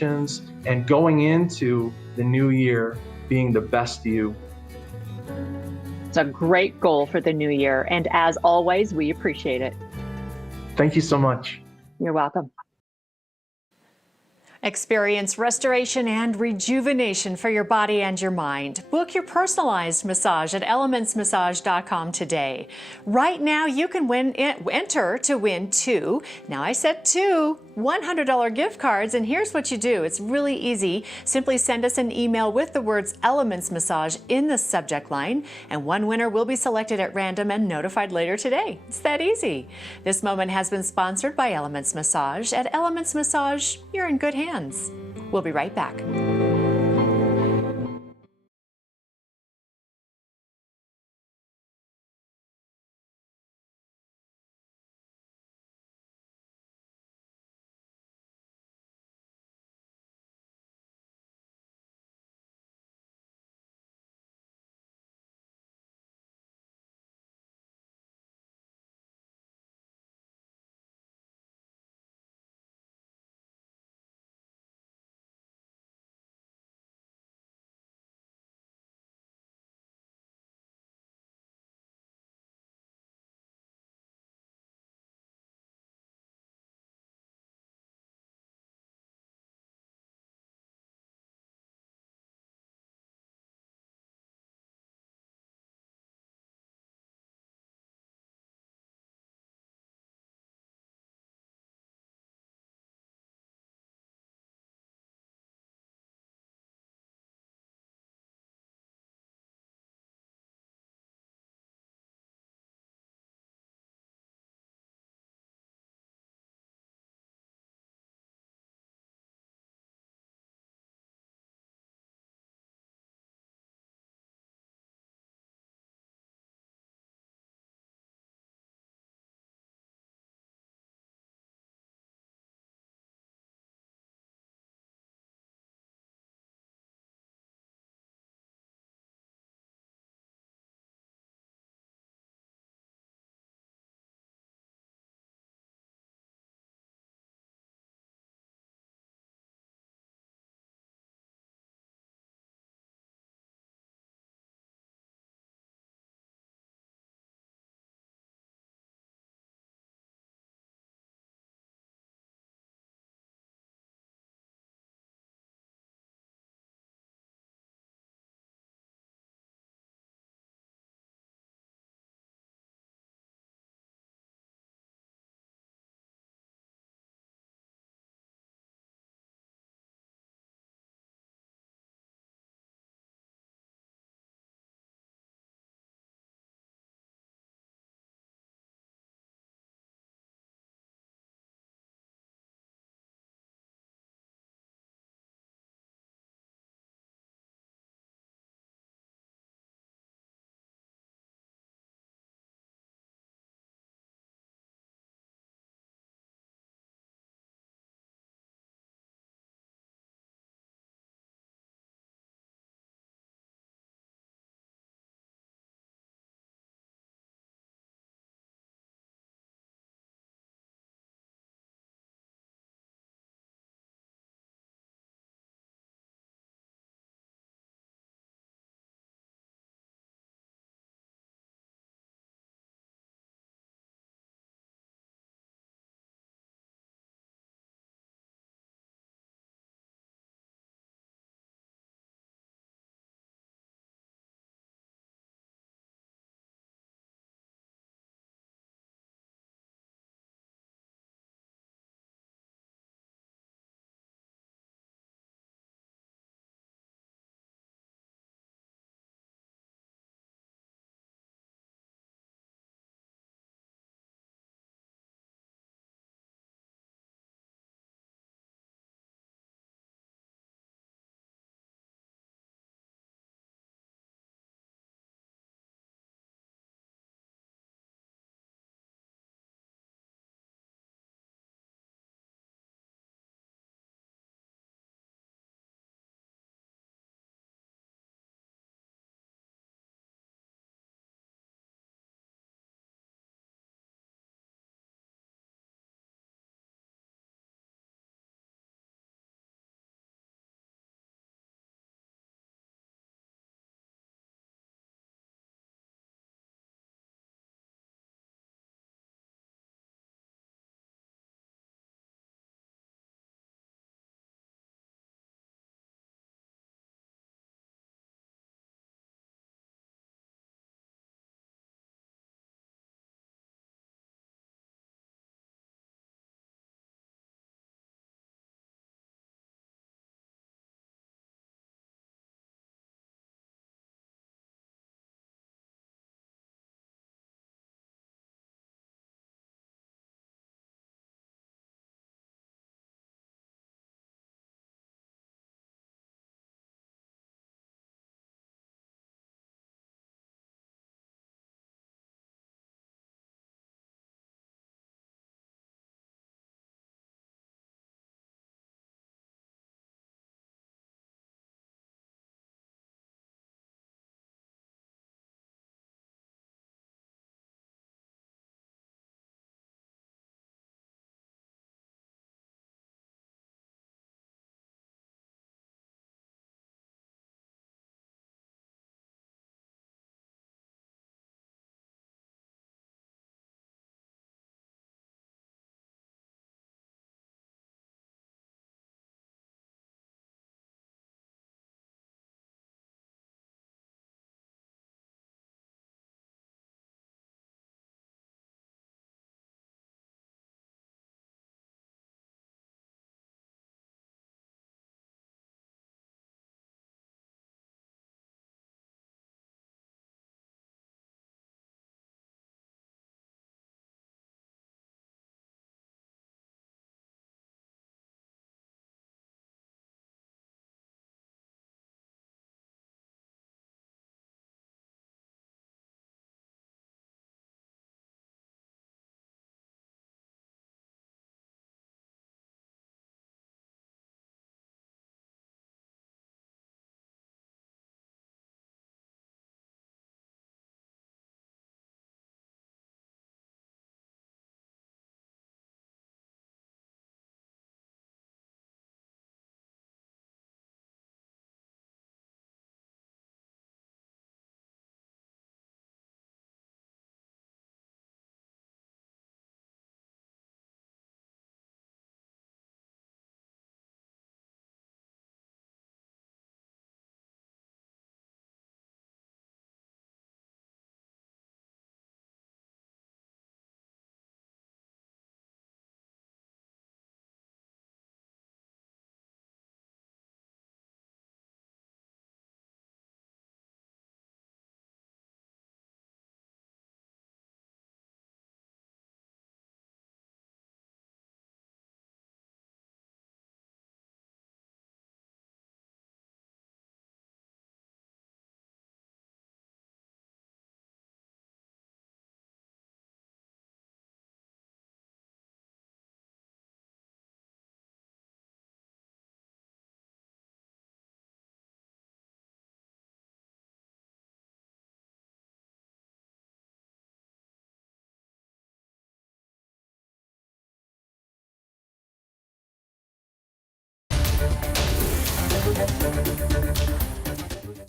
and going into the new year being the best you. It's a great goal for the new year. And as always, we appreciate it. Thank you so much. You're welcome. Experience restoration and rejuvenation for your body and your mind. Book your personalized massage at elementsmassage.com today. Right now, you can enter to win two. Now I said two $100 gift cards, and here's what you do. It's really easy. Simply send us an email with the words Elements Massage in the subject line, and one winner will be selected at random and notified later today. It's that easy. This moment has been sponsored by Elements Massage. At Elements Massage, you're in good hands. We'll be right back.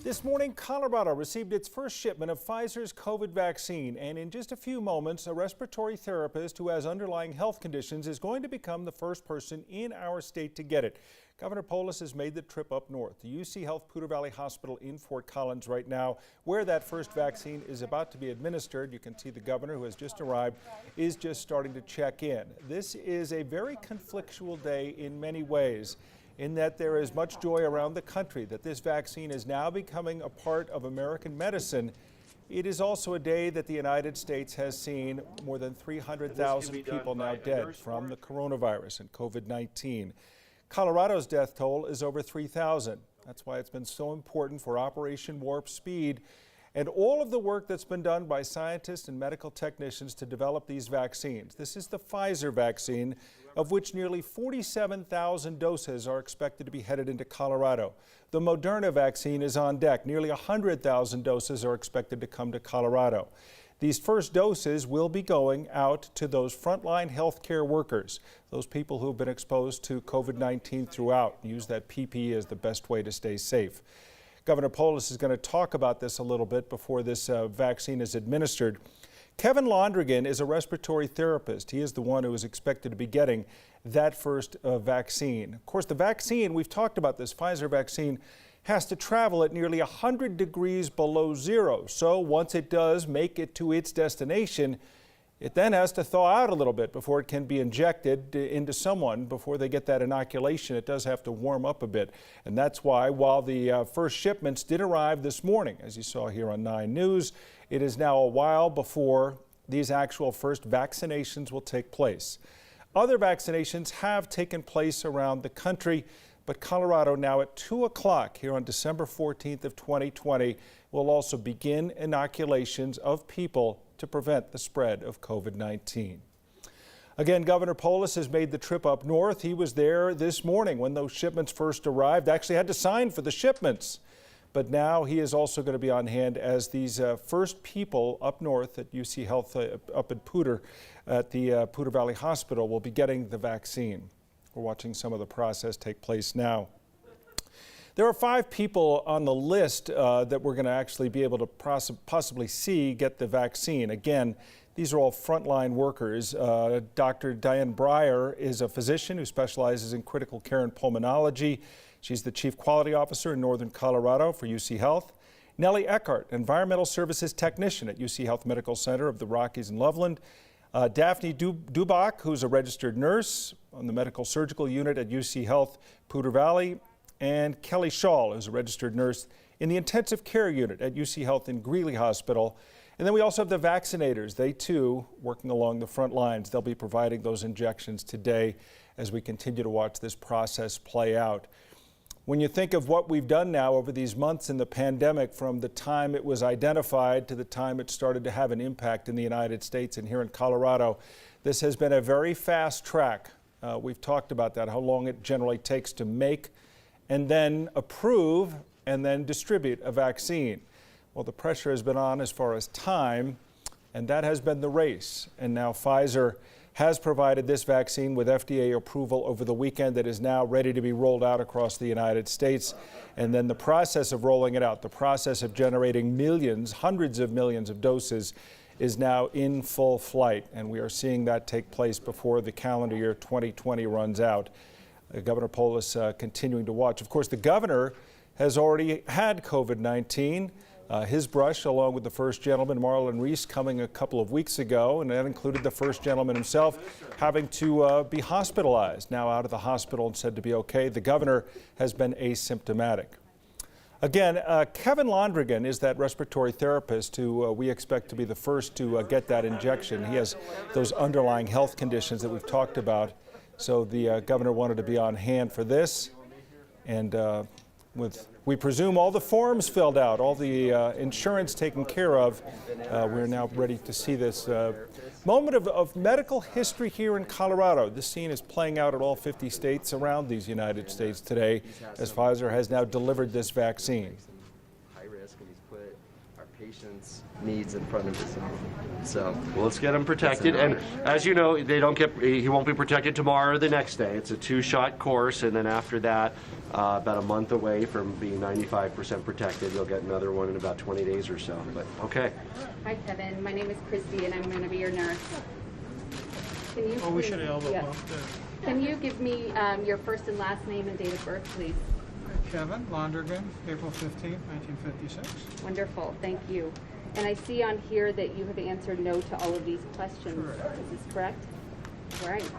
This morning, Colorado received its first shipment of Pfizer's COVID vaccine, and in just a few moments, a respiratory therapist who has underlying health conditions is going to become the first person in our state to get it. Governor Polis has made the trip up north to UC Health Poudre Valley Hospital in Fort Collins right now, where that first vaccine is about to be administered. You can see the governor, who has just arrived, is just starting to check in. This is a very conflictual day in many ways, in that there is much joy around the country that this vaccine is now becoming a part of American medicine. It is also a day that the United States has seen more than 300,000 people now dead from the coronavirus and COVID-19. Colorado's death toll is over 3,000. That's why it's been so important for Operation Warp Speed and all of the work that's been done by scientists and medical technicians to develop these vaccines. This is the Pfizer vaccine, of which nearly 47,000 doses are expected to be headed into Colorado. The Moderna vaccine is on deck. Nearly 100,000 doses are expected to come to Colorado. These first doses will be going out to those frontline healthcare workers, those people who have been exposed to COVID-19 throughout. Use that PPE as the best way to stay safe. Governor Polis is going to talk about this a little bit before this vaccine is administered. Kevin Londrigan is a respiratory therapist. He is the one who is expected to be getting that first vaccine. Of course, the vaccine, we've talked about this, Pfizer vaccine, has to travel at nearly 100 degrees below zero. So once it does make it to its destination, it then has to thaw out a little bit before it can be injected into someone. Before they get that inoculation, it does have to warm up a bit. And that's why, while the first shipments did arrive this morning, as you saw here on 9 News, it is now a while before these actual first vaccinations will take place. Other vaccinations have taken place around the country, but Colorado now at 2 o'clock here on December 14th of 2020 will also begin inoculations of people to prevent the spread of COVID-19. Again, Governor Polis has made the trip up north. He was there this morning when those shipments first arrived, actually had to sign for the shipments. But now he is also going to be on hand as these first people up north at UC Health up at Poudre, at the Poudre Valley Hospital, will be getting the vaccine. We're watching some of the process take place now. There are 5 people on the list that we're going to actually be able to possibly see get the vaccine. Again, these are all frontline workers. Dr. Diane Breyer is a physician who specializes in critical care and pulmonology. She's the Chief Quality Officer in Northern Colorado for UC Health. Nellie Eckhart, Environmental Services Technician at UC Health Medical Center of the Rockies in Loveland. Daphne Dubach, who's a registered nurse on the Medical Surgical Unit at UC Health Poudre Valley. And Kelly Shaw, who's a registered nurse in the intensive care unit at UC Health in Greeley Hospital. And then we also have the vaccinators. They too working along the front lines. They'll be providing those injections today as we continue to watch this process play out. When you think of what we've done now over these months in the pandemic, from the time it was identified to the time it started to have an impact in the United States and here in Colorado, this has been a very fast track. We've talked about that, how long it generally takes to make and then approve and then distribute a vaccine. Well, the pressure has been on as far as time, and that has been the race. And now Pfizer has provided this vaccine with FDA approval over the weekend that is now ready to be rolled out across the United States. And then the process of rolling it out, the process of generating millions, hundreds of millions of doses is now in full flight. And we are seeing that take place before the calendar year 2020 runs out. Governor Polis continuing to watch. Of course, the governor has already had COVID-19. His brush, along with the first gentleman, Marlon Reese, coming a couple of weeks ago, and that included the first gentleman himself having to be hospitalized, now out of the hospital and said to be okay. The governor has been asymptomatic. Again, Kevin Londrigan is that respiratory therapist who we expect to be the first to get that injection. He has those underlying health conditions that we've talked about. So the governor wanted to be on hand for this, and with, we presume, all the forms filled out, all the insurance taken care of, we're now ready to see this moment of medical history here in Colorado. This scene is playing out at all 50 states around these United States today, as Pfizer has now delivered this vaccine. High risk, and he's put our patients' needs in front of his own. So, well, let's get him protected, and as you know, he won't be protected tomorrow or the next day. It's a 2-shot course, and then after that, about a month away from being 95% protected. You'll get another one in about 20 days or so. But okay. Hi, Kevin. My name is Christy, and I'm going to be your nurse. Can you? We should elbow bump there. Can you give me your first and last name and date of birth, please? Kevin Londergan, April 15th, 1956. Wonderful. Thank you. And I see on here that you have answered no to all of these questions. Correct. Is this correct? All right.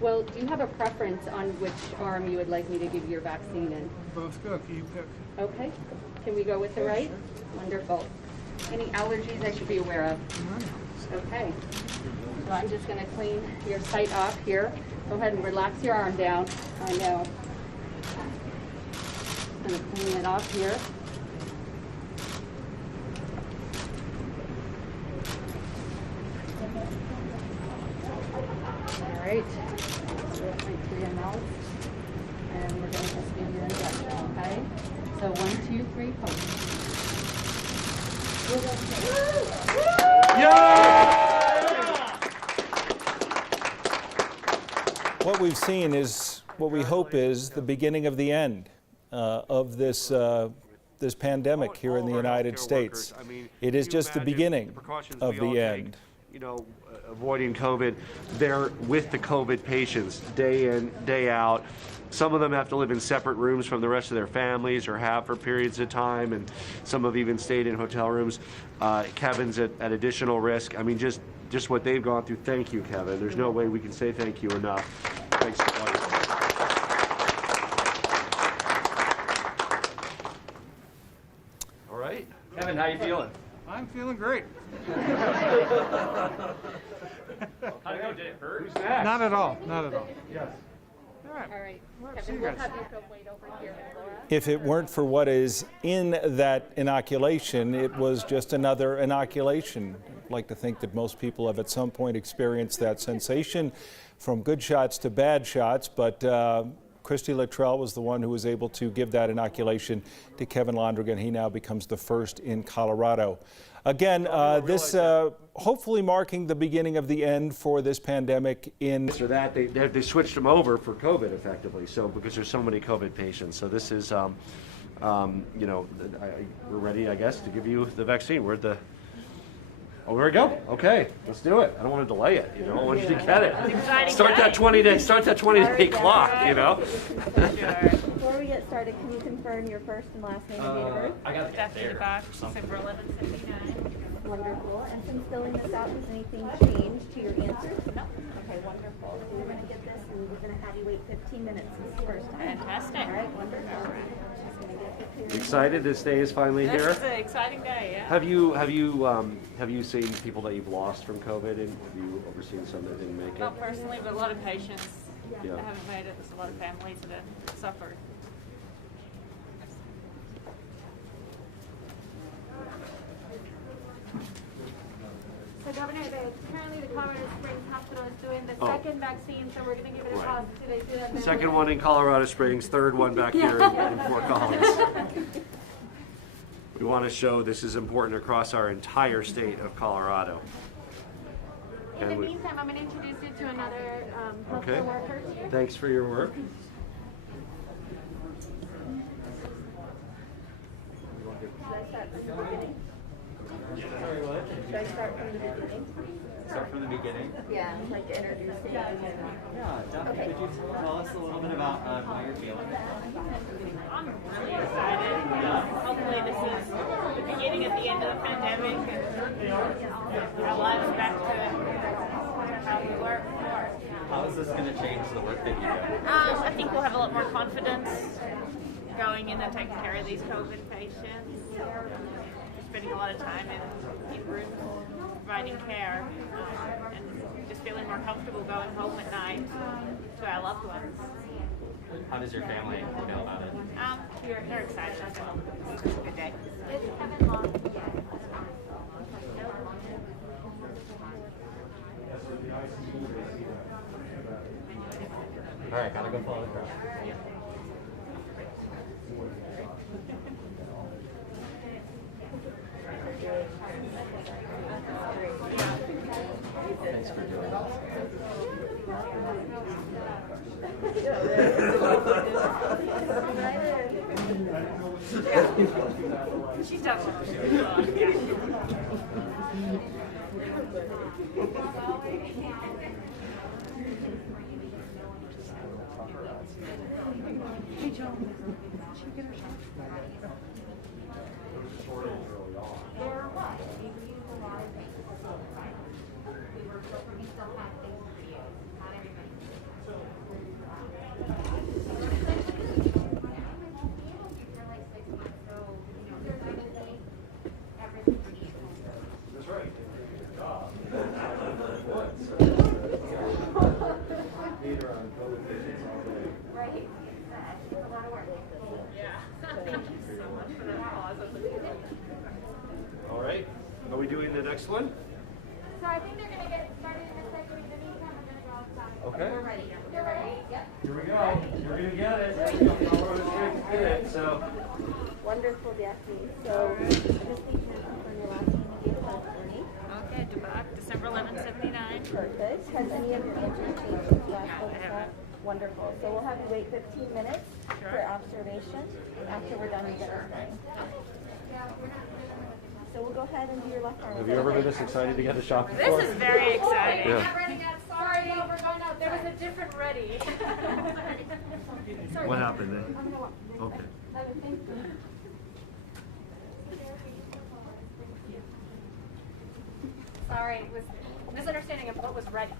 Well, do you have a preference on which arm you would like me to give your vaccine in? Both good. You pick. Okay. Can we go with the right? Wonderful. Any allergies I should be aware of? Okay. So I'm just going to clean your site off here. Go ahead and relax your arm down. I know. I'm going to clean it off here. All right. So right through your mouth. And we're going to just give you an injection, okay? So 1, 2, 3, What we've seen is what we hope is the beginning of the end of this this pandemic here in the United States. It is just the beginning of the end. You know, avoiding COVID, they're with the COVID patients day in, day out. Some of them have to live in separate rooms from the rest of their families, or have for periods of time, and some have even stayed in hotel rooms. Kevin's at additional risk. I mean, just what they've gone through. Thank you, Kevin. There's no way we can say thank you enough. Thanks to all you. All right, Kevin, how you feeling? I'm feeling great. How'd it go? Did it hurt? Who's next? Not at all. Not at all. Yes. All right. All right. See Kevin, you we'll guys. have you come wait over here, Laura. If it weren't for what is in that inoculation, it was just another inoculation. I'd like to think that most people have at some point experienced that sensation, from good shots to bad shots, but Christy Luttrell was the one who was able to give that inoculation to Kevin Londergan. He now becomes the first in Colorado. Again, this hopefully marking the beginning of the end for this pandemic in... After that, they switched them over for COVID effectively, so because there's so many COVID patients. So this is, you know, we're ready, I guess, to give you the vaccine. We're at the... Oh, there we go. Okay, let's do it. I don't want to delay it, you know. I want you to get it. Start that 20-day clock, you know. Before we get started, can you confirm your first and last name and date of birth? I got December 11/79. Wonderful. And since filling this out, has anything changed to your answers? No. Okay, wonderful. So we're going to get this, and we're going to have you wait 15 minutes this first time. Fantastic. All right, wonderful. Just going to get prepared. Excited this day is finally here. This is an exciting day, yeah. Have you seen people that you've lost from COVID, and have you overseen some that didn't make it? Not personally, but a lot of patients Yeah. that haven't made it. There's a lot of families that have suffered. So Governor, currently the Colorado Springs Hospital is doing the second vaccine, so we're going to give it a pause until they do that. Second one in Colorado Springs, third one back here in Fort Collins. We want to show this is important across our entire state of Colorado. In the And we- meantime, I'm going to introduce you to another Okay. healthcare worker. Thanks for your work. Should I start from the beginning? Should I start from the beginning? Start from the beginning. Yeah, like introducing you. Yeah, definitely. Could you tell us a little bit about how you're feeling? I'm really excited. Hopefully this is the beginning of the end of the pandemic and our lives back to how we were before. How is this going to change the work that you do? I think we'll have a lot more confidence going in and taking care of these COVID patients. Spending a lot of time in rooms providing care and just feeling more comfortable going home at night to our loved ones. How does your family feel about it? They're excited. It's a good day. All right, gotta go follow the crowd. Thanks for doing this. She does look good. Yeah. Hey, Joe. Did she get her shot? All right. Are we doing the next one? So I think they're going to get started in a second. In the meantime, we're going to go outside. Okay. We're ready. You're ready? Yep. Here we go. You're going to get it. Get it. So. Wonderful, Daphne. So I just need to confirm your last name and date of birth for me. Okay, Dubak, December 11, 79. Perfect. Has any of your answers changed since you last spoke with us? Wonderful. So we'll have you wait 15 minutes for observation. After we're done, you get our thing. So we'll go ahead and do your left arm. Have you ever been this excited to get a shot before? This is very exciting. Yeah. Sorry, no, we're going outside. There was a different ready. What happened then? Okay. Sorry, it was misunderstanding of what was ready.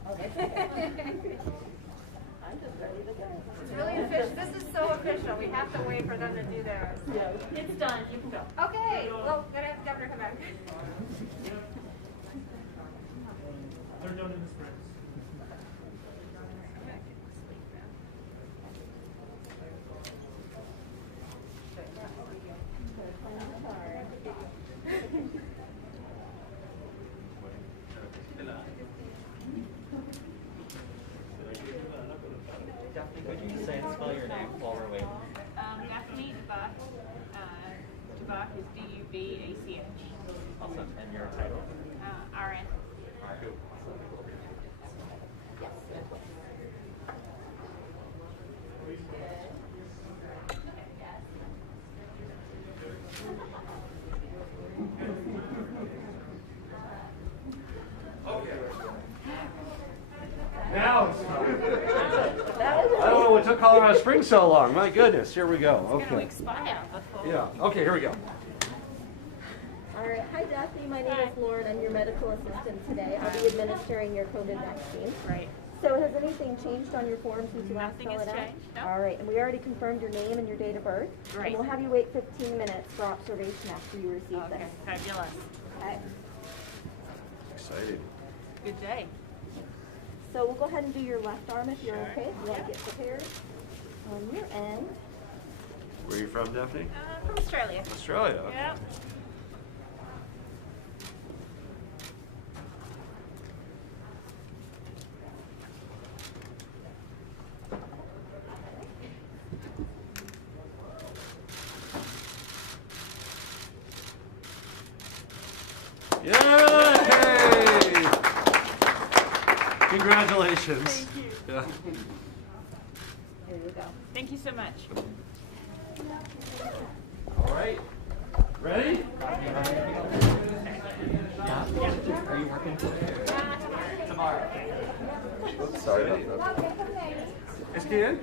I'm just ready to go. It's really official. This is so official. We have to wait for them to do theirs. It's done. You can go. Okay. Well, then I have Governor come back. They're done in the sprints. Daphne, could you say and spell your name while we're waiting? Daphne Dubak. Dubak is D-U-B-A-C-H. Awesome. And your title? RN. Now it's time. I don't know what took Colorado Springs so long. My goodness. Here we go. It's going to Okay. expire before. Yeah. Okay, here we go. All right. Hi, Daphne. My name is Lauren. I'm your medical assistant today. I'll be administering your COVID vaccine. Right. So has anything changed on your form since you last Nothing filled has it out? changed, no. All right. And we already confirmed your name and your date of birth. Great. And we'll have you wait 15 minutes for observation after you receive Okay, this. fabulous. Okay. Excited. Good day. So we'll go ahead and do your left arm if you're okay. If you want to get prepared. On your end. Where are you from, Daphne? From Australia. Australia. Okay. Yeah. Yay! Congratulations. Thank you. Yeah. Here you go. Thank you so much. All right. Ready? Are you working tomorrow? Oops, sorry about that. ¿Es quién?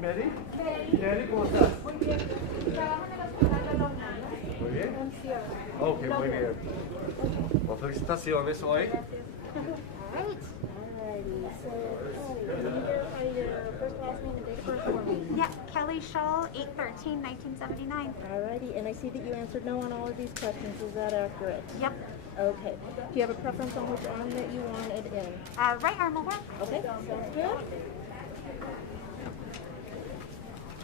¿Mary? Mary, ¿cómo estás? Muy bien. Ok, muy bien. Well, felicitaciones hoy. Alrighty, so can you verify your first, last name, and date of birth for me? Yeah, Kelly Shull, 8/13/1979. Alrighty, and I see that you answered no on all of these questions. Is that accurate? Yep. Okay. Do you have a preference on which arm that you want it in? Right arm will work. Okay, sounds good.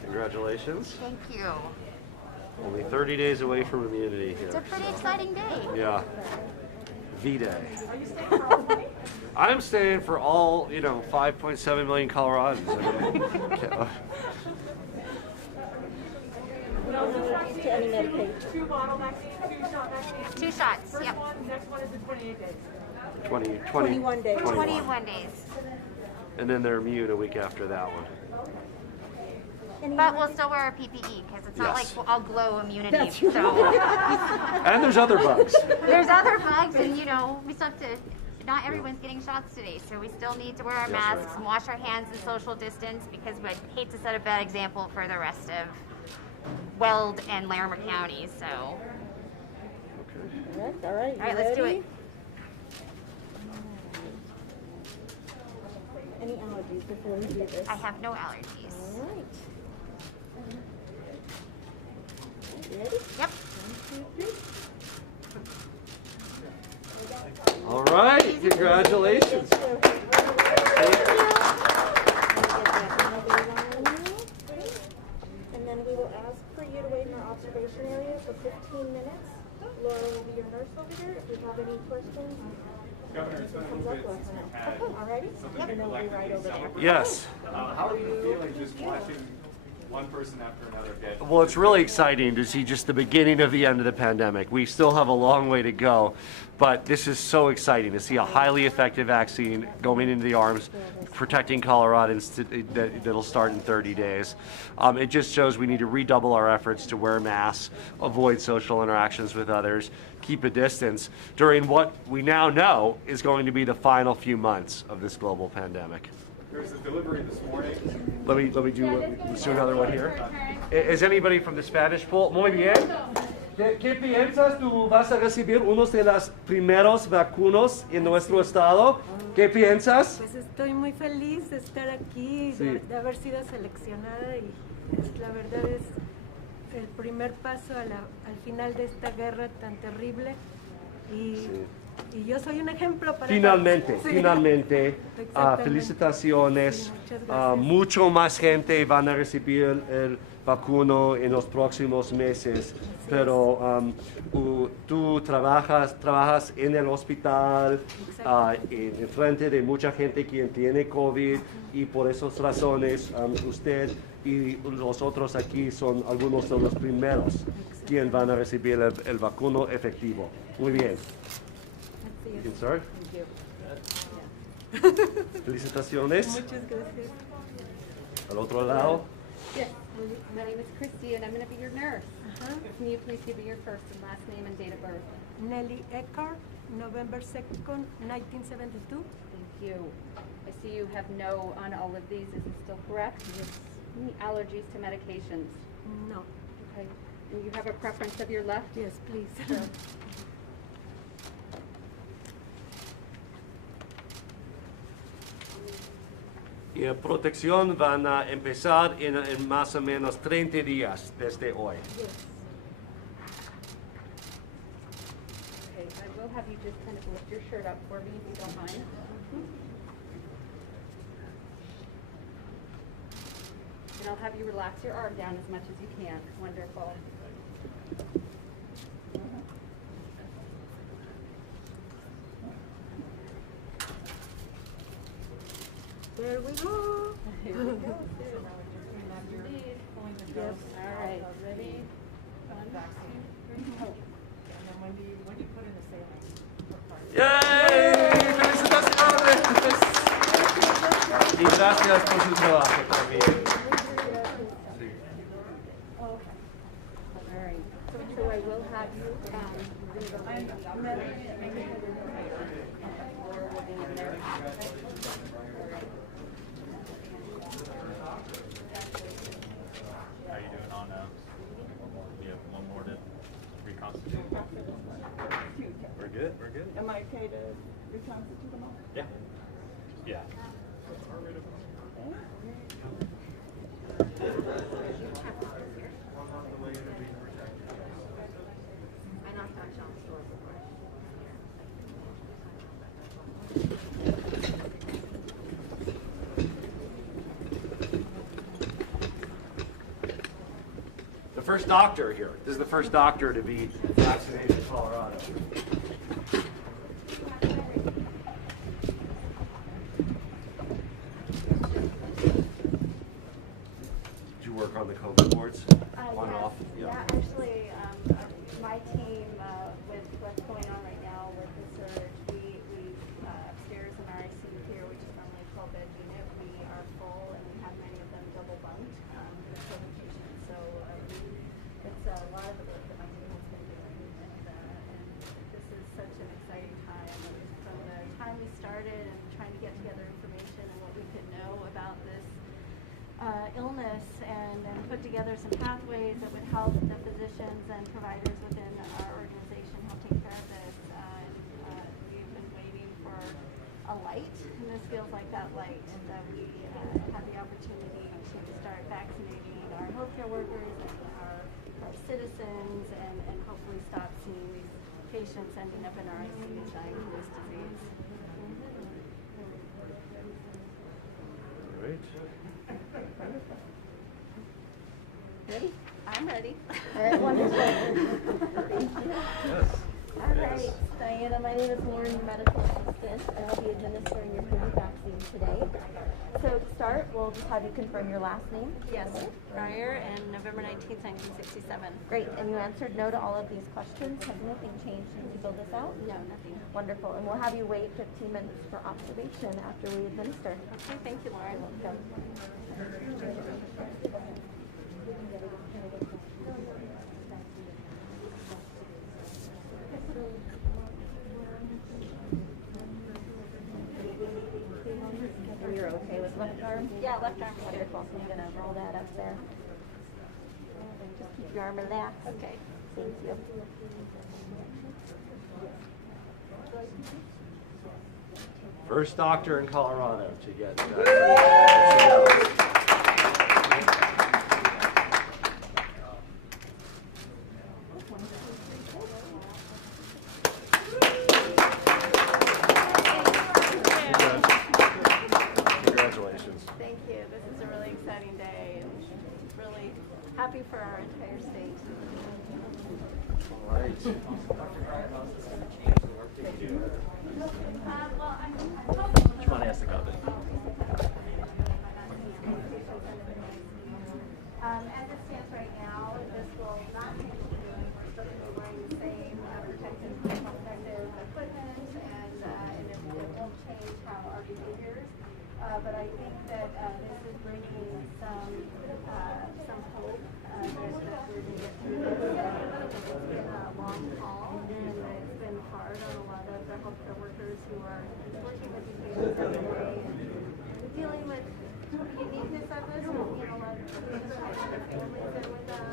Congratulations. Thank you. Only 30 days away from immunity It's a here. pretty exciting day. Yeah. V-Day. I'm staying for all, 5.7 million Coloradans. I mean, To any medication. 2 bottle vaccine, 2 shot vaccine. 2 shots. First Yep. one, next one is in 28 days. 21 days. 21 days. And then they're immune a week after that one. But we'll still wear our PPE because it's not like Yes. I'll glow immunity. That's So And there's other bugs. there's other bugs, and we still have to. Not everyone's getting shots today, so we still need to wear our masks and wash our hands and social distance because we'd hate to set a bad example for the rest of Weld and Larimer counties. So, All right, all right, let's do it. Any allergies before we do this? I have no allergies. All right. Ready? Yep. 1, 2, 3. All right, congratulations. And then we will ask for you to wait in our observation area for 15 minutes. Laura will be your nurse over there. If you have any questions, comes up, let us know. Okay, all righty? Yep. And then we'll be right over there. Yes. How are you feeling just watching one person after another get? Well, it's really exciting to see just the beginning of the end of the pandemic. We still have a long way to go, but this is so exciting to see a highly effective vaccine going into the arms, protecting Coloradans that'll start in 30 days. It just shows we need to redouble our efforts to wear masks, avoid social interactions with others, keep a distance during what we now know is going to be the final few months of this global pandemic. There was a delivery this morning. Let me let's do another one here. Is anybody from the Spanish pool? Muy bien. ¿Qué piensas? ¿Tú vas a recibir unos de los primeros vacunos en nuestro estado? ¿Qué piensas? Pues estoy muy feliz de estar aquí, Sí. de haber sido seleccionada y la verdad es el primer paso al final de esta guerra tan terrible y yo soy un ejemplo para Finalmente, todos. Sí. finalmente, Exactamente. felicitaciones. Sí, muchas gracias. Mucho más gente van a recibir el vacuno en los próximos meses, pero tú trabajas en el hospital, en frente de mucha gente quien tiene COVID y por esas razones usted y los otros aquí son algunos de los primeros quien van a recibir el vacuno efectivo. Muy bien. You can start. Thank you. Felicitaciones. Muchas gracias. Al otro lado. Yes, my name is Christy and I'm going to be your nurse. Can you please give me your first and last name and date of birth? Nelly Eckhart, November 2nd, 1972. Thank you. I see you have no on all of these. Is this still correct? Yes. Any allergies to medications? No. Okay. And you have a preference of your left? Yes, please. Sure. Y la protección van a empezar en más o menos 30 días desde hoy. Yes. Okay, I will have you just kind of lift your shirt up for me if you don't mind. And I'll have you relax your arm down as much as you can. Wonderful. There we go. Here we go. Good. Indeed. Yes. All right. Ready? One vaccine. And then when do you put in the savings? ¡Yay! ¡Felicitaciones! Y gracias por su trabajo también. All right. So I will have you. How are you doing on we have one more to reconstitute? We're good, we're good. Am I okay to reconstitute them all? Yeah. Yeah. The first doctor here. This is the first doctor to be vaccinated in Colorado. Did you work on the COVID wards? On and off? Yeah, actually, my team, with what's going on right now with the surge, we upstairs in our ICU here, which is normally a 12-bed unit, we are full and we have many of them double bunked. So together some pathways that would help the physicians and providers within our organization help take care of this. We've been waiting for a light, and this feels like that light that we have the opportunity to start vaccinating our healthcare workers and our citizens, and hopefully stop seeing these patients ending up in our ICUs dying from this disease. Great. Ready? I'm ready. All right, wonderful. Yes. All right, Diana, my name is Lauren, your medical assistant, and I'll be administering your COVID vaccine today. So to start, we'll just have you confirm your last name. Yes, Fryer, and November 19th, 1967. Great, and you answered no to all of these questions. Has anything changed since you filled this out? No, nothing. Wonderful, and we'll have you wait 15 minutes for observation after we administer. Okay, thank you, Lauren. Welcome. And you're okay with left arm? Yeah, left arm. Wonderful. So I'm going to roll that up there. And just keep your arm relaxed. Okay. Thank you. First doctor in Colorado to get vaccinated. Congratulations. Thank you. This is a really exciting day, and really happy for our entire state. All right. Which one has to go? As it stands right now, this will not change what we're doing. We're still going to be wearing the same protective equipment, and it won't change how our behaviors. But I think that this is bringing some hope that we're going to get through this. It's been a long haul, and it's been hard on a lot of the healthcare workers who are working with these patients every day and dealing with the uniqueness of this. You know, a lot of patients have their families there with them.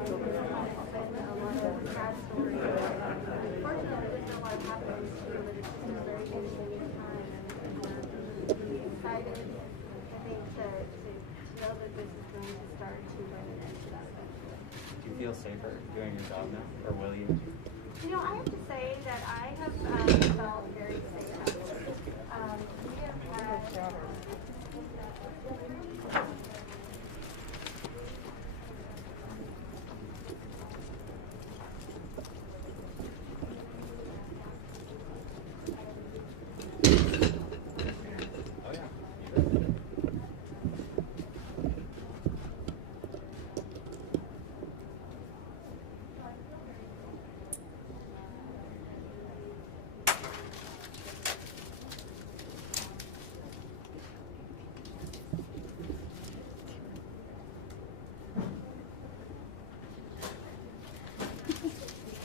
It's been a lot of sad stories. Unfortunately, there's a lot happening too, but it's been a very interesting time, and we're excited, I think, to know that this is going to start to bring an end to that. Do you feel safer doing your job now, or will you? You know, I have to say that I have felt very safe. We have had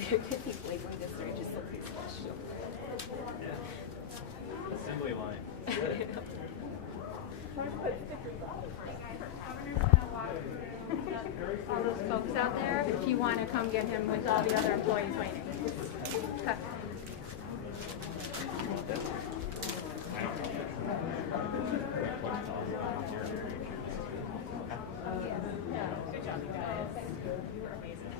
They're going to be labeling this or just something special. Assembly line. All those folks out there, if you want to come get him with all the other employees waiting. Okay. Good job, you guys. You were amazing.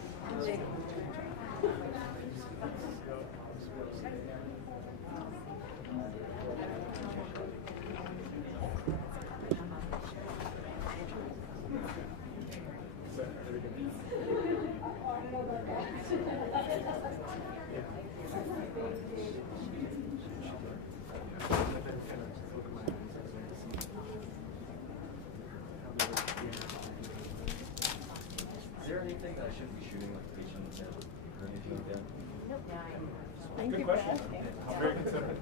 Is there anything that I shouldn't be shooting like patients or anything like that? Nope. Thank Good you question. for asking. Very considerate.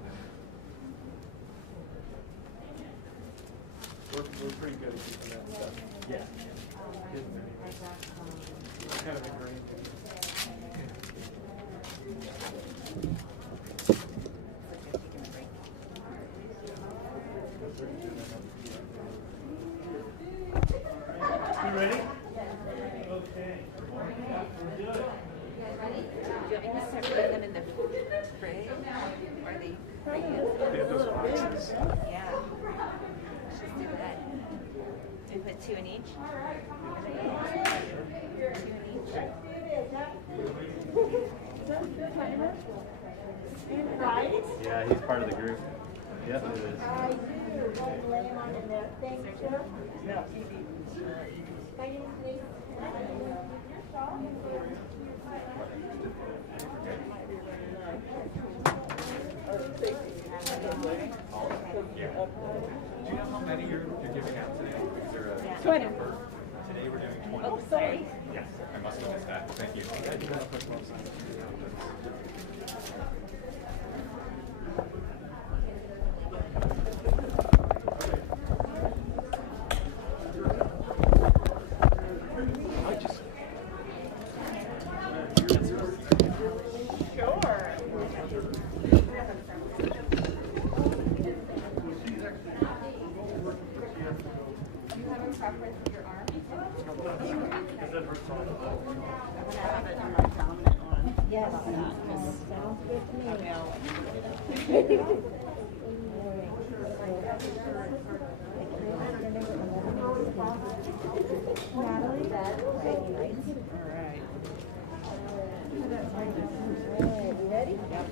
We're pretty good at keeping that stuff. Yeah. Kind of ingrained. You ready? do that. We put 2 in each. 2 in each. Right? Yeah, he's part of the group. Yep, it is. I do. Don't lay him on in there. Thank you. Yeah. Please. Yeah. Do you know how many you're giving out today? Is there a 20. number? Today we're doing 20. Oh, sorry. Yes, I must have missed that. Thank you. Yes. Sounds good to me. Natalie? All right. You ready? Yep.